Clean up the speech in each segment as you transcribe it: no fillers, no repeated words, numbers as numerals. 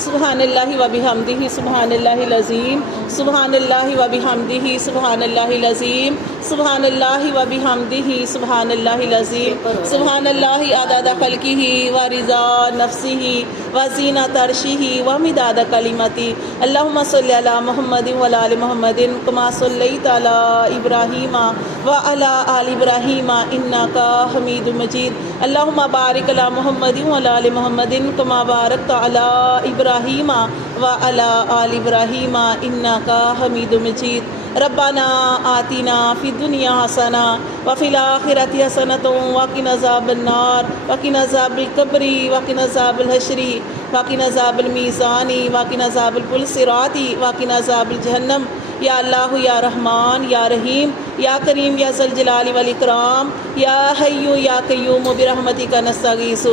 سبحان اللہ و بحمدہ سبحان اللہ العظیم، سبحان اللہ و بحمدہ سبحان اللہ العظیم، سبحان اللہ و بحمدہ سبحان اللہ العظیم، سبحان اللہ عدد خلقہ و رضا نفسہ و زینت عرشہ و مداد کلمتہ۔ اللہم صلی علی محمد و علی محمد کما صلیت علی ابراہیم و علی آل ابراہیم انک حمید مجید۔ اللہم بارک علی محمد و علی محمد کما بارکت علی ابراہیم و علی آل ابراہیم انک حمید مجید۔ ربنا آتنا فی الدنیا حسنہ وفی الآخرۃ حسنۃ وقنا عذاب النار وقنا عذاب القبر وقنا عذاب الحشر وقنا عذاب المیزان وقنا عذاب الصراط وقنا عذاب الجہنم۔ یا اللہ یا رحمان یا رحیم یا کریم یا ذی الجلال والاکرام یا حی یا قیوم برحمتک نستغیث۔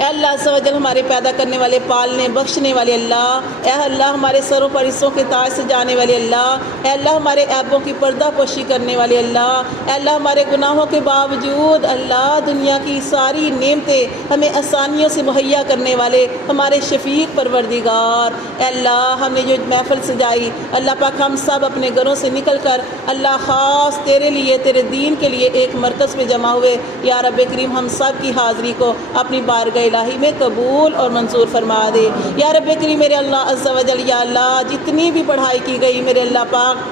اے اللہ عز و جل ہمارے پیدا کرنے والے، پالنے بخشنے والے اللہ، اے اللہ ہمارے سروں پر عزوں کے تاج سے جانے والے اللہ، اے اللہ ہمارے عیبوں کی پردہ پوشی کرنے والے اللہ، اے اللہ ہمارے گناہوں کے باوجود اللہ دنیا کی ساری نعمتیں ہمیں آسانیوں سے مہیا کرنے والے ہمارے شفیق پروردگار، اے اللہ ہم نے جو محفل سجائی اللہ پاک، ہم سب اپنے گھروں سے نکل کر اللہ خاص تیرے لیے، تیرے دین کے لیے ایک مرکز میں جمع ہوئے۔ یا رب کریم ہم سب کی حاضری کو اپنی بارگاہ الہی میں قبول اور منظور فرما دے۔ یا رب کریم میرے اللہ عز و جل، یا اللہ جتنی بھی پڑھائی کی گئی میرے اللہ پاک،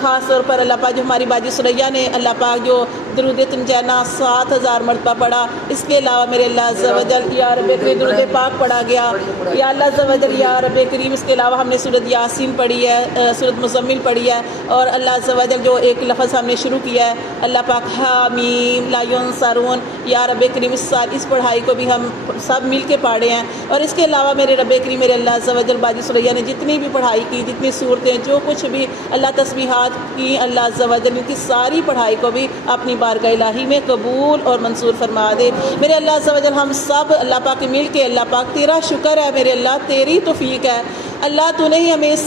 خاص طور پر اللہ پاک جو ہماری باجی سریا نے اللہ پاک جو درود تنجینا 7000 مرتبہ پڑھا، اس کے علاوہ میرے اللہ عز و جل یا رب کریم درود پاک پڑھا گیا، یا اللہ عز و جل یا رب کریم اس کے علاوہ ہم نے سورۃ یاسین پڑھی ہے، سورۃ مزمل پڑھی ہے، اور اللہ عز و جل جو ایک لفظ ہم نے شروع کیا ہے اللہ پاک حامیم لا ینصرون، یا رب کریم اس پڑھائی کو بھی ہم سب مل کے پڑھے ہیں۔ اور اس کے علاوہ میرے رب کریم میرے اللہ عز و جل باجی سریا نے جتنی بھی پڑھائی کی، جتنی صورتیں جو کچھ بھی اللہ تسبیحات کی، اللہ عز و جل کی ساری پڑھائی کو بھی اپنی بارگاہ الہی میں قبول اور منظور فرما دے۔ میرے اللہ عز و جل ہم سب اللہ پاک مل کے اللہ پاک تیرا شکر ہے میرے اللہ، تیری توفیق ہے اللہ، تو نے ہی ہمیں اس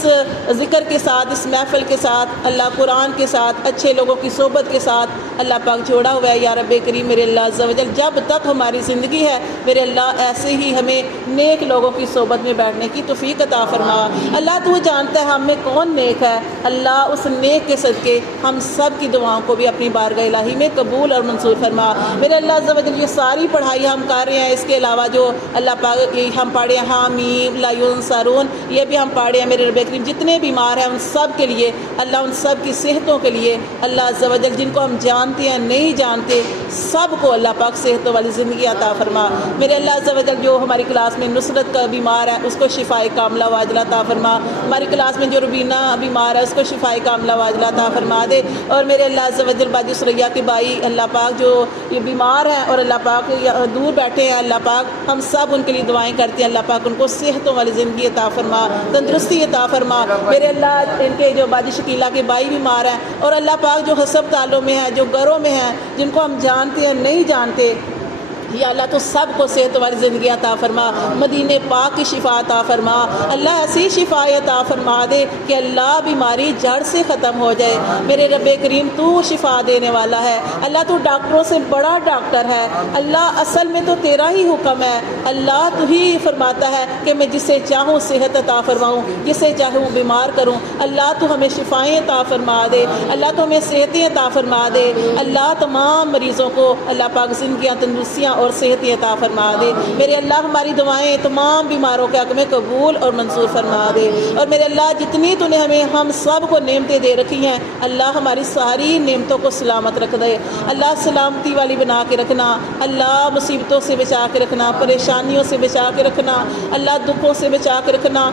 ذکر کے ساتھ، اس محفل کے ساتھ، اللہ قرآن کے ساتھ، اچھے لوگوں کی صحبت کے ساتھ اللہ پاک جوڑا ہوا ہے۔ یا رب کریم میرے اللہ عز و جل جب تک ہماری زندگی ہے میرے اللہ ایسے ہی ہمیں نیک لوگوں کی صحبت میں بیٹھنے کی توفیق عطا فرما۔ اللہ تو جانتا ہے ہم میں کون نیک ہے، اللہ اس نیک کے صدقے ہم سب کی دعاؤں کو بھی اپنی بارگاہ الہی میں قبول اور منظور فرما۔ میرے اللہ عز و جل یہ ساری پڑھائی ہم کر رہے ہیں، اس کے علاوہ جو اللہ پاک ہم پڑھے ہیں حامیم لا ینصرون، یہ بھی ہم پڑھے ہیں میرے رب کریم، جتنے بیمار ہیں ان سب کے لیے اللہ، ان سب کی صحتوں کے لیے اللہ عز و جل، جن کو ہم جانتے ہیں نہیں جانتے سب کو اللہ پاک صحتوں والی زندگی عطا فرما۔ میرے اللہ عز و جل جو ہماری کلاس میں نصرت کا بیمار ہے اس کو شفائے کاملہ واجلہ عطا فرما، ہماری کلاس میں جو روبینہ بیمار ہے اس کو شفائے کاملہ واجلہ عطا فرما دے، اور میرے اللہ عز و جل باجی سریا کے بھائی اللہ پاک جو یہ بیمار ہیں اور اللہ پاک دور بیٹھے ہیں اللہ پاک، ہم سب ان کے لیے دعائیں کرتے ہیں اللہ پاک ان کو صحتوں والی زندگی عطا فرما، تندرستی عطا فرما۔ میرے اللہ ان کے جو باجی شکیلہ کے بھائی بیمار ہیں اور اللہ پاک جو ہسپتالوں میں ہیں، جو گھروں میں ہیں، جن کو ہم جانتے ہیں نہیں جانتے، یا اللہ تو سب کو صحت والی زندگی عطا فرما، مدینے پاک کی شفا عطا فرما، اللہ ایسی شفا عطا فرما دے کہ اللہ بیماری جڑ سے ختم ہو جائے۔ میرے رب کریم تو شفا دینے والا ہے اللہ، تو ڈاکٹروں سے بڑا ڈاکٹر ہے اللہ، اصل میں تو تیرا ہی حکم ہے اللہ، تو ہی فرماتا ہے کہ میں جسے چاہوں صحت عطا فرماؤں، جسے چاہوں بیمار کروں، اللہ تو ہمیں شفائیں عطا فرما دے، اللہ تو ہمیں صحتیں عطا فرما دے، اللہ تمام مریضوں کو اللہ پاک زندگیاں تندرستیاں اور صحت عطا فرما دے۔ میرے اللہ ہماری دعائیں تمام بیماروں کے حق میں قبول اور منظور فرما دے، اور میرے اللہ جتنی تو نے ہمیں ہم سب کو نعمتیں دے رکھی ہیں اللہ ہماری ساری نعمتوں کو سلامت رکھ دے، اللہ سلامتی والی بنا کے رکھنا، اللہ مصیبتوں سے بچا کے رکھنا، پریشانیوں سے بچا کے رکھنا، اللہ دکھوں سے بچا کے رکھنا،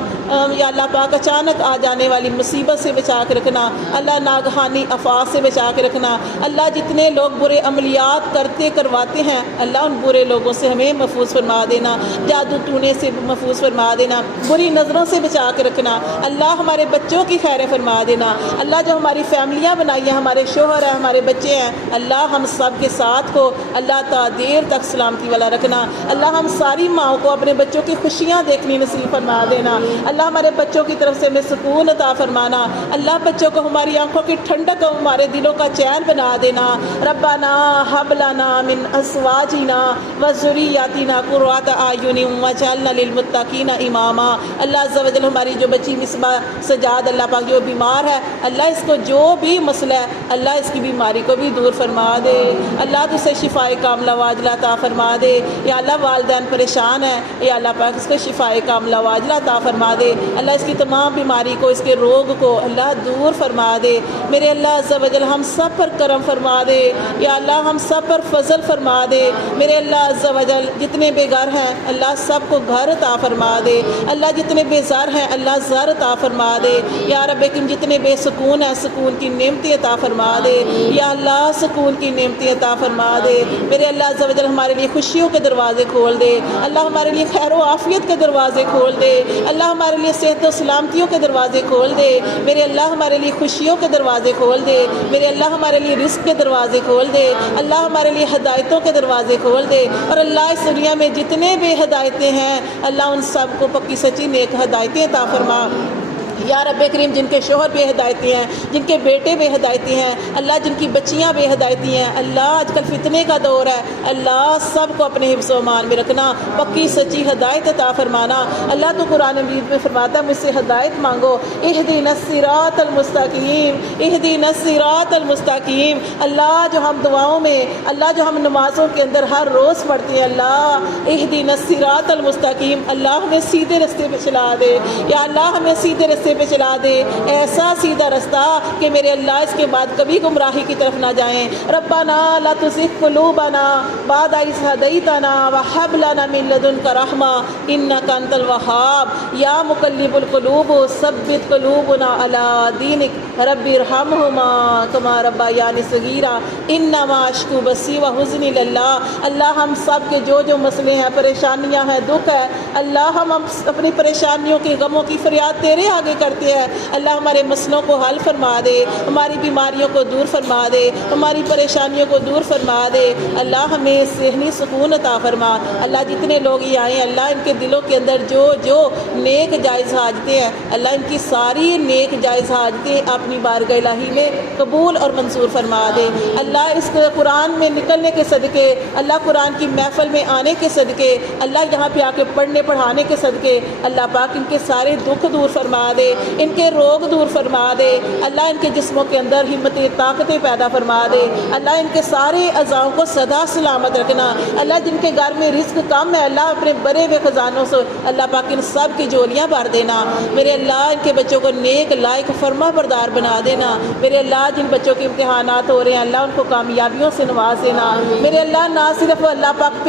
یا اللہ پاک اچانک آ جانے والی مصیبت سے بچا کے رکھنا، اللہ ناگہانی آفات سے بچا کے رکھنا، اللہ جتنے لوگ برے عملیات کرواتے ہیں اللہ ان برے لوگوں سے ہمیں محفوظ فرما دینا، جادو ٹونے سے محفوظ فرما دینا، بری نظروں سے بچا کے رکھنا، اللہ ہمارے بچوں کی خیر فرما دینا، اللہ جو ہماری فیملیاں بنائی ہیں، ہمارے شوہر ہیں، ہمارے بچے ہیں، اللہ ہم سب کے ساتھ کو اللہ تا دیر تک سلامتی والا رکھنا، اللہ ہم ساری ماؤں کو اپنے بچوں کی خوشیاں دیکھنی نصیب فرما دینا، اللہ ہمارے بچوں کی طرف سے ہمیں سکون عطا فرمانا، اللہ بچوں کو ہماری آنکھوں کی ٹھنڈک اور ہمارے دلوں کا چین بنا دینا، ربنا ہب لنا من ازواجنا وذریاتنا قرۃ اعین واجعلنا للمتقین اماما۔ اللہ عز و جل ہماری جو بچی مصباح سجاد اللہ پاک جو بیمار ہے، اللہ اس کو جو بھی مسئلہ ہے اللہ اس کی بیماری کو بھی دور فرما دے، اللہ تو اسے شفاء کاملہ واجلہ عطا فرما دے۔ یا اللہ والدین پریشان ہیں، یا اللہ پاک اس کو شفاء کاملہ واجلہ عطا فرما دے، اللہ اس کی تمام بیماری کو، اس کے روگ کو اللہ دور فرما دے۔ میرے اللہ عز و جل ہم سب پر کرم فرما دے، یا اللہ ہم سب پر فضل فرما دے۔ میرے اللہ عز و جل جتنے بے گھر ہیں اللہ سب کو گھر عطا فرما دے، اللہ جتنے بے زر ہیں اللہ زر عطا فرما دے۔ یا رب کریم جتنے بے سکون ہیں سکون کی نعمتیں عطا فرما دے، یا اللہ سکون کی نعمتیں عطا فرما دے۔ میرے اللہ عز و جل ہمارے لیے خوشیوں کے دروازے کھول دے، اللہ ہمارے لیے خیر و عافیت کے دروازے کھول دے، اللہ ہمارے لیے صحت و سلامتیوں کے دروازے کھول دے، میرے اللہ ہمارے لیے خوشیوں کے دروازے کھول دے، میرے اللہ ہمارے لیے رزق کے دروازے کھول دے، اللہ ہمارے لیے ہدایتوں کے دروازے کھول دے۔ اور اللہ اس دنیا میں جتنے بے ہدایتیں ہیں اللہ ان سب کو پکی سچی نیک ہدایتیں عطا فرما۔ یا رب کریم جن کے شوہر بے ہدایتی ہیں، جن کے بیٹے بے ہدایتی ہیں، اللہ جن کی بچیاں بے ہدایتی ہیں، اللہ آج کل فتنے کا دور ہے، اللہ سب کو اپنے حفظ و امان میں رکھنا، پکی سچی ہدایت عطا فرمانا۔ اللہ تو قرآن مجید میں فرماتا ہے مجھ سے ہدایت مانگو، اہدنا الصراط المستقیم، اہدنا الصراط المستقیم۔ اللہ جو ہم دعاؤں میں، اللہ جو ہم نمازوں کے اندر ہر روز پڑھتے ہیں، اللہ اہدنا الصراط المستقیم، اللہ ہمیں سیدھے رستے پہ چلا دے، یا اللہ ہمیں سیدھے رستے پہ چلا دے، ایسا سیدھا رستہ کہ میرے اللہ اس کے بعد کبھی گمراہی کی طرف نہ جائیں۔ ربنا لا تزغ قلوبنا بعد إذ هديتنا وهب لنا من لدنك رحمة إنك أنت الوهاب یا مقلب القلوب ثبت قلوبنا على دينك رب ارحمهما كما ربياني صغيرا انما اشكو بثي وحزني لله۔ اللہ ہم سب کے جو مسئلے ہیں، پریشانیاں ہیں، دکھ ہے، اللہ ہم اپنی پریشانیوں کی غموں کی فریاد تیرے آگے کرتے ہیں، اللہ ہمارے مسئلوں کو حل فرما دے، ہماری بیماریوں کو دور فرما دے، ہماری پریشانیوں کو دور فرما دے، اللہ ہمیں ذہنی سکون عطا فرما۔ اللہ جتنے لوگ یہ آئے ہیں اللہ ان کے دلوں کے اندر جو نیک جائز حاجتیں ہیں اللہ ان کی ساری نیک جائز حاجتیں اپنی بارگاہ الہی میں قبول اور منظور فرما دے۔ اللہ اس قرآن میں نکلنے کے صدقے، اللہ قرآن کی محفل میں آنے کے صدقے، اللہ یہاں پہ آ کے پڑھنے پڑھانے کے صدقے اللہ پاک ان کے سارے دکھ دور فرما دے، ان کے روگ دور فرما دے، اللہ ان کے جسموں کے اندر ہمتیں طاقتیں پیدا فرما دے، اللہ ان کے سارے اعضاؤں کو سدا سلامت رکھنا۔ اللہ جن کے گھر میں رزق کم ہے اللہ اپنے بڑے ہوئے خزانوں سے اللہ پاک ان سب کی جولیاں بھر دینا۔ میرے اللہ ان کے بچوں کو نیک لائق فرما بردار بنا دینا۔ میرے اللہ جن بچوں کے امتحانات ہو رہے ہیں اللہ ان کو کامیابیوں سے نواز دینا۔ میرے اللہ نہ صرف اللہ پاک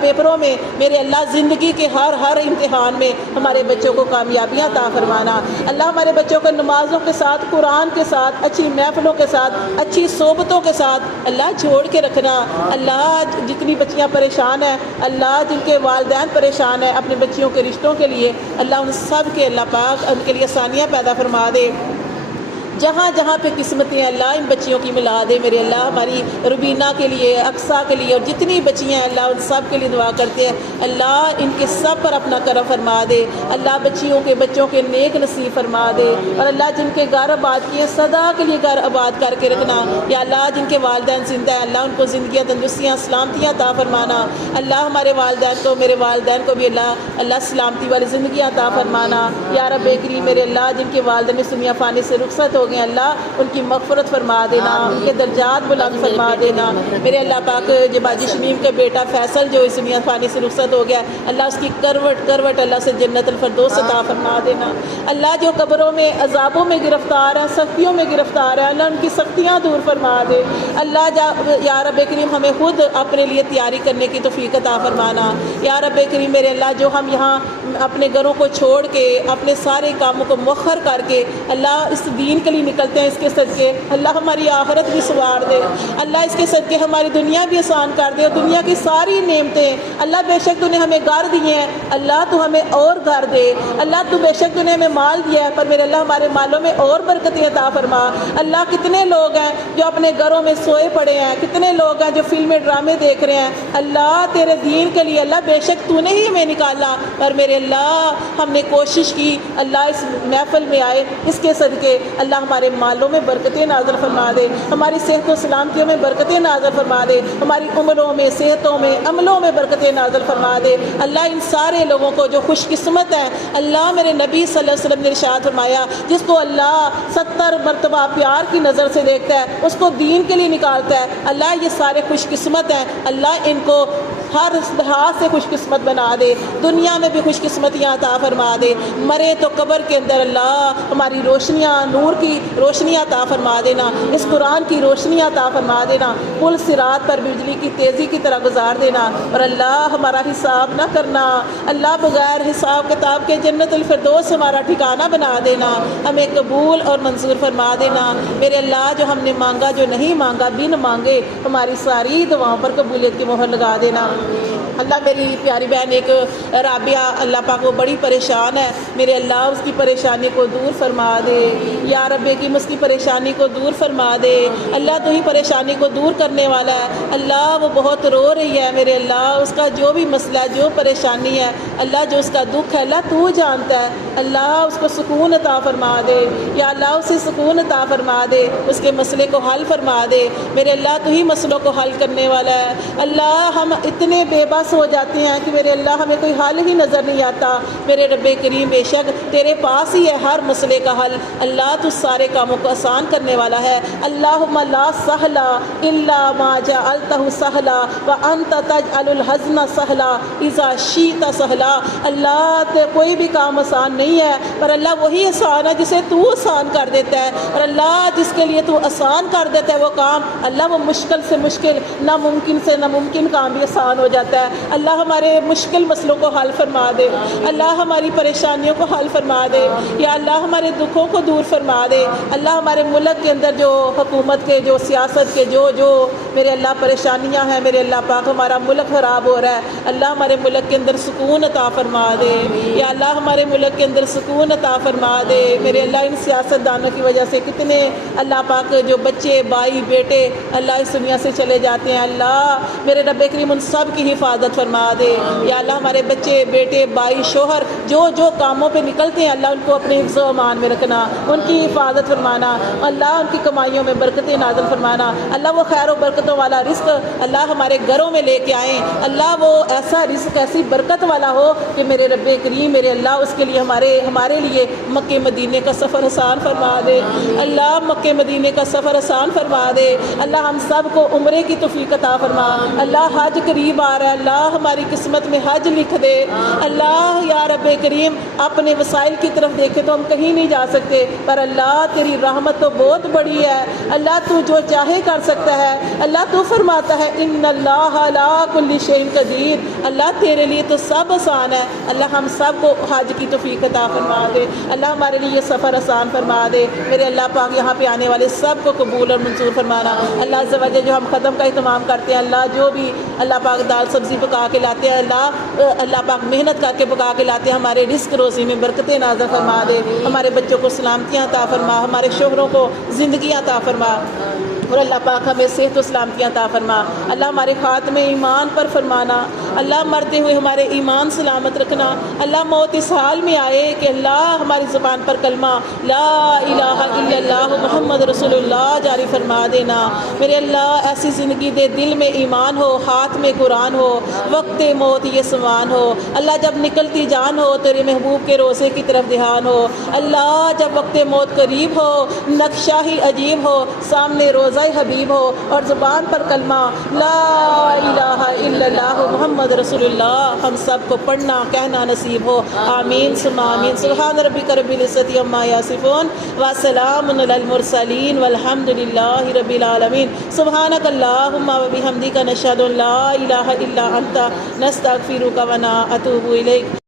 پیپروں میں میرے اللہ زندگی کے ہر امتحان میں ہمارے بچوں کو کامیابیاں عطا فرمانا۔ اللہ ہمارے بچوں کو نمازوں کے ساتھ، قرآن کے ساتھ، اچھی محفلوں کے ساتھ، اچھی صحبتوں کے ساتھ اللہ جوڑ کے رکھنا۔ اللہ جتنی بچیاں پریشان ہیں اللہ جن کے والدین پریشان ہیں اپنے بچیوں کے رشتوں کے لیے اللہ ان سب کے اللہ پاک ان کے لیے آسانیاں پیدا فرما دے۔ جہاں جہاں پہ قسمتیں ہیں اللہ ان بچیوں کی ملا دے۔ میرے اللہ ہماری روبینہ کے لیے، اقصیٰ کے لیے اور جتنی بچیاں ہیں اللہ ان سب کے لیے دعا کرتے ہیں اللہ ان کے سب پر اپنا کرم فرما دے۔ اللہ بچوں کے نیک نصیب فرما دے، اور اللہ جن کے گھر آباد کیے صدا کے لیے گھر آباد کر کے رکھنا۔ یا اللہ جن کے والدین زندہ ہیں اللہ ان کو زندگیاں تندرستیاں سلامتیاں عطا فرمانا۔ اللہ ہمارے والدین کو، میرے والدین کو بھی اللہ سلامتی والی زندگیاں عطا فرمانا۔ یا رب کریم میرے اللہ جن کے والدین اس دنیا فانی سے رخصت ہو گئے اللہ ان کی مغفرت فرما دینا، ان کے درجات بلند فرما دینا۔ میرے اللہ پاک جب حاجی شمیم کے بیٹا فیصل جو اس دنیا فانی سے رخصت ہو گیا اللہ اس کی کروٹ اللہ سے جنت الفردوس عطا فرما دینا۔ اللہ جو قبروں میں عذابوں میں گرفتار ہیں، سختیوں میں گرفتار ہیں اللہ ان کی سختیاں دور فرما دے۔ اللہ یا رب کریم ہمیں خود اپنے لیے تیاری کرنے کی توفیق عطا فرمانا۔ یا رب کریم میرے اللہ جو ہم یہاں اپنے گھروں کو چھوڑ کے اپنے سارے کاموں کو مؤخر کر کے اللہ اس دین کے لیے نکلتے ہیں، اس کے صدقے اللہ ہماری آخرت بھی سنوار دے، اللہ اس کے صدقے ہماری دنیا بھی آسان کر دے، اور دنیا کی ساری نعمتیں اللہ بے شک تو نے ہمیں گھر دیے ہیں اللہ تو ہمیں اور گھر دے، اللہ تو بے شک تو نے ہمیں مال دیا ہے پر میرے اللہ ہمارے مالوں میں اور برکتیں عطا فرما۔ اللہ کتنے لوگ ہیں جو اپنے گھروں میں سوئے پڑے ہیں، کتنے لوگ ہیں جو فلمیں ڈرامے دیکھ رہے ہیں، اللہ تیرے دین کے لیے اللہ بے شک تو نے ہی ہمیں نکالا، پر میرے اللہ ہم نے کوشش کی اللہ اس محفل میں آئے، اس کے صدقے اللہ ہمارے مالوں میں برکتیں نازل فرما دے، ہماری صحت و سلامتیوں میں برکتیں نازل فرما دے، ہماری عمروں میں، صحتوں میں، عملوں میں برکتیں نازل فرما دے۔ اللہ ان سارے لوگوں کو جو خوش قسمت ہیں، اللہ میرے نبی صلی اللہ علیہ وسلم نے ارشاد فرمایا جس کو اللہ 70 مرتبہ پیار کی نظر سے دیکھتا ہے اس کو دین کے لیے نکالتا ہے، اللہ یہ سارے خوش قسمت ہیں، اللہ ان کو ہر لحاظ سے خوش قسمت بنا دے، دنیا میں بھی خوش قسمتیاں عطا فرما دے، مرے تو قبر کے اندر اللہ ہماری روشنیاں، نور کی روشنیاں عطا فرما دینا، اس قرآن کی روشنیاں عطا فرما دینا، پل صراط پر بجلی کی تیزی کی طرح گزار دینا، اور اللہ ہمارا حساب نہ کرنا، اللہ بغیر حساب کتاب کے جنت الفردوس ہمارا ٹھکانہ بنا دینا، ہمیں قبول اور منظور فرما دینا۔ میرے اللہ جو ہم نے مانگا، جو نہیں مانگا، بن مانگے ہماری ساری دعاؤں پر قبولیت کی مہر لگا دینا۔ اللہ میری پیاری بہن ایک رابعہ، اللہ پاک وہ بڑی پریشان ہے، میرے اللہ اس کی پریشانی کو دور فرما دے، یا رب کی اس کی پریشانی کو دور فرما دے، اللہ تو ہی پریشانی کو دور کرنے والا ہے، اللہ وہ بہت رو رہی ہے، میرے اللہ اس کا جو بھی مسئلہ، جو پریشانی ہے، اللہ جو اس کا دکھ ہے، اللہ تو جانتا ہے، اللہ اس کو سکون عطا فرما دے، یا اللہ اسے سکون عطا فرما دے، اس کے مسئلے کو حل فرما دے، میرے اللہ تو ہی مسئلوں کو حل کرنے والا ہے۔ اللہ ہم اتنے بے بس ہو جاتے ہیں کہ میرے اللہ ہمیں کوئی حل ہی نظر نہیں آتا، میرے رب کریم بے شک تیرے پاس ہی ہے ہر مسئلے کا حل، اللہ تو سارے کاموں کو آسان کرنے والا ہے۔ اللہم لا سہلا الا ما جعلتہ سہلا وانت تجعل الحزن سہلا اذا شئت سہلا، اللہ کوئی بھی کام آسان نہیں ہے، پر اللہ وہی آسان ہے جسے تو آسان کر دیتا ہے، اور اللہ جس کے لیے تو آسان کر دیتا ہے وہ کام، اللہ وہ مشکل سے مشکل، ناممکن سے ناممکن کام بھی آسان ہو جاتا ہے۔ اللہ ہمارے مشکل مسئلوں کو حل فرما دے، اللہ ہماری پریشانیوں کو حل فرما دے، یا اللہ ہمارے دکھوں کو دور فرما دے، اللہ ہمارے ملک کے اندر جو حکومت کے، جو سیاست کے جو میرے اللہ پریشانیاں ہیں، میرے اللہ پاک ہمارا ملک خراب ہو رہا ہے، اللہ ہمارے ملک کے اندر سکون عطا فرما دے، یا اللہ ہمارے ملک کے اندر سکون عطا فرما دے، میرے اللہ ان سیاست دانوں کی وجہ سے کتنے اللہ پاک جو بچے، بھائی، بیٹے اللہ اس دنیا سے چلے جاتے ہیں، اللہ میرے رب کریم ان سب کی حفاظت فرما دے، یا اللہ ہمارے بچے، بیٹے، بھائی، شوہر جو کاموں پہ نکلتے ہیں اللہ ان کو اپنے حفظ و امان میں رکھنا، ان کی حفاظت فرمانا، اللہ ان کی کمائیوں میں برکتیں نازل فرمانا، اللہ وہ خیر و برکتوں والا رزق اللہ ہمارے گھروں میں لے کے آئیں، اللہ وہ ایسا رزق، ایسی برکت والا ہو کہ میرے رب کریم میرے اللہ اس کے لیے ہمارے لیے مکہ مدینے کا سفر آسان فرما دے، اللہ مکہ مدینے کا سفر آسان فرما دے، اللہ ہم سب کو عمرے کی توفیق عطا فرما، اللہ حج قریب آ رہا ہے، اللہ ہماری قسمت میں حج لکھ دے، اللہ یا رب کریم اپنے وسائل کی طرف دیکھے تو ہم کہیں نہیں جا سکتے، پر اللہ تیری رحمت تو بہت بڑی ہے، اللہ تو جو چاہے کر سکتا ہے، اللہ تو فرماتا ہے ان اللہ علی کل شیء قدیر، اللہ تیرے لیے تو سب آسان ہے، اللہ ہم سب کو حج کی توفیق عطا فرما دے، اللہ ہمارے لیے یہ سفر آسان فرما دے، میرے اللہ پاک یہاں پہ آنے والے سب کو قبول اور منظور فرمانا، اللہ عز و جل جو ہم ختم کا اہتمام کرتے ہیں، اللہ جو بھی اللہ پاک دال سبزی پکا کے لاتے ہیں، اللہ پاک محنت کر کے پکا کے لاتے ہیں، ہمارے رزق روزی میں برکتیں نازل فرما دے، ہمارے بچوں کو سلامتیاں عطا فرما، ہمارے شوہروں کو زندگیاں عطا فرما، اور اللہ پاک ہمیں صحت و سلامتیاں عطا فرما، اللہ ہمارے خاتمے ایمان پر فرمانا، اللہ مرتے ہوئے ہمارے ایمان سلامت رکھنا، اللہ موت اس حال میں آئے کہ اللہ ہماری زبان پر کلمہ لا الہ الا اللہ محمد رسول اللہ جاری فرما دینا، میرے اللہ ایسی زندگی دے دل میں ایمان ہو، ہاتھ میں قرآن ہو، وقت موت یہ سمان ہو، اللہ جب نکلتی جان ہو تیرے محبوب کے روزے کی طرف دھیان ہو، اللہ جب وقت موت قریب ہو نقشہ ہی عجیب ہو، سامنے روزہ حبیب ہو، اور زبان پر کلمہ لا الہ الا اللہ محمد رسول اللہ ہم سب کو پڑھنا کہنا نصیب ہو، آمین ثم آمین، سبحان ربک رب العزت عما یصفون وسلام علی المرسلین والحمد للہ رب العالمین، سبحانک اللہم وبحمدک نشہد ان لا الہ الا انت نستغفرک ونتوب الیک۔